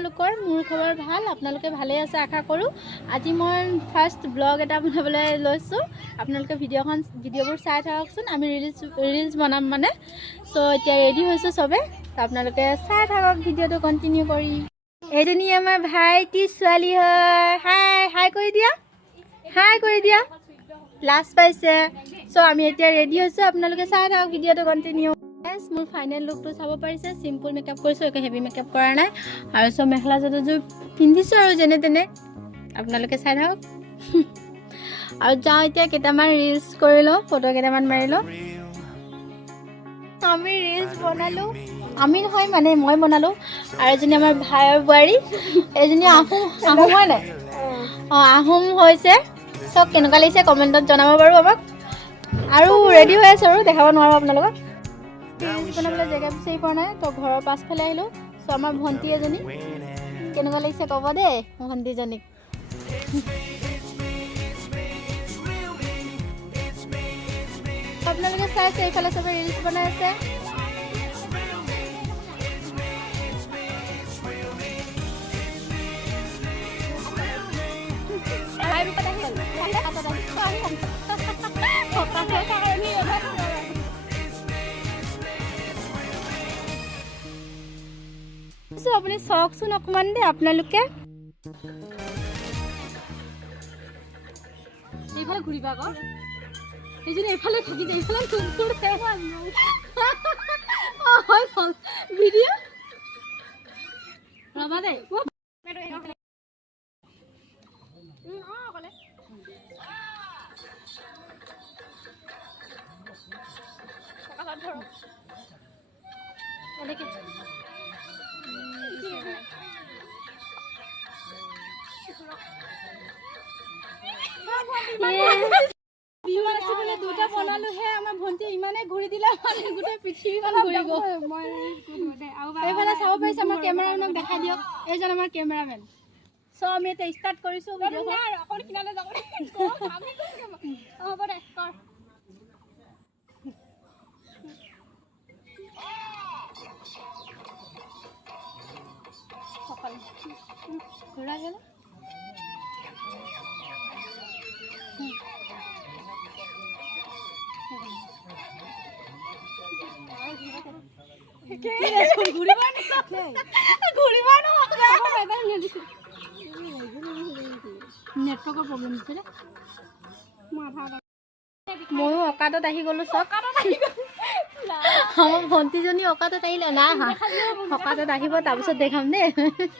আপোনালোকৰ? মোৰ খবৰ ভাল, আপোনালোকে ভালে আছে আশা কৰোঁ। আজি মই ফাৰ্ষ্ট ব্লগ এটা বনাবলৈ লৈছোঁ। আপোনালোকে ভিডিঅ'বোৰ চাই থাককচোন। আমি ৰিলছ বনাম মানে। চ' এতিয়া ৰেডি হৈছোঁ চবে। আপোনালোকে চাই থাকক ভিডিঅ'টো কণ্টিনিউ কৰি। এইজনী আমাৰ ভাইটি ছোৱালী হয়। হাই কৰি দিয়া, হাই কৰি দিয়া। লাজ পাইছে। চ' আমি এতিয়া ৰেডি হৈছোঁ। আপোনালোকে চাই থাকক ভিডিঅ'টো কণ্টিনিউ। মোৰ ফাইনেল লুকটো চাব পাৰিছে। চিম্পল মেকআপ কৰিছোঁ, একো হেভি মেকআপ কৰা নাই। আৰু চব মেখেলা চাদৰযোৰ পিন্ধিছোঁ আৰু যেনে তেনে। আপোনালোকে চাই থাকক। আৰু যাওঁ এতিয়া কেইটামান ৰিলছ কৰি লওঁ, ফটো কেইটামান মাৰি লওঁ। আমি ৰিলছ বনালোঁ। আমি নহয় মানে মই বনালোঁ। আৰু এজনী আমাৰ ভাইৰ বোৱাৰী, এজনী আহোম হয় নাই? অঁ, আহোম হৈছে। চব কেনেকুৱা লাগিছে কমেণ্টত জনাব বাৰু আমাক। আৰু ৰেডি হৈ আছোঁ আৰু দেখাব নোৱাৰোঁ আপোনালোকক। ৰিলছ বনাবলৈ জেগা বিচাৰি পোৱা নাই, তো ঘৰৰ পাছফালে আহিলোঁ। চ' আমাৰ ভণ্টি এজনী কেনেকুৱা লাগিছে ক'ব দেই মোৰ ভণ্টিজনীক। আপোনালোকে চাইছে এইফালে চবে ৰিলছ বনাই আছে। আপুনি চাওকচোন অকণমান দেই আপোনালোকে। এইফালে ঘূৰিবা আকৌ, এইজনী এইফালে থাকি যায়, এইফালে ভিডিঅ' ৰবা দেই। দুটা বনালোহে, আমাৰ ভণ্টি ইমানে ঘূৰি দিলে মানে গোটেই পৃথিৱীখন ঘূৰিব। এইফালে চাব পাৰিছে, আমাৰ কেমেৰামেনক দেখাই দিয়ক। এইজন আমাৰ কেমেৰামেন। চ' আমি এতিয়া ষ্টাৰ্ট কৰিছোঁ। হ'ব দে কৰ। ঘূৰা গ'ল। নেটৱৰ্কৰ প্ৰব্লেম দিছে দে। ময়ো অকাদত আহি গ'লো। চব আমাৰ ভণ্টিজনী অকাদত আহিলে নাই, অকাদত আহিব তাৰপিছত দেখাম দেই।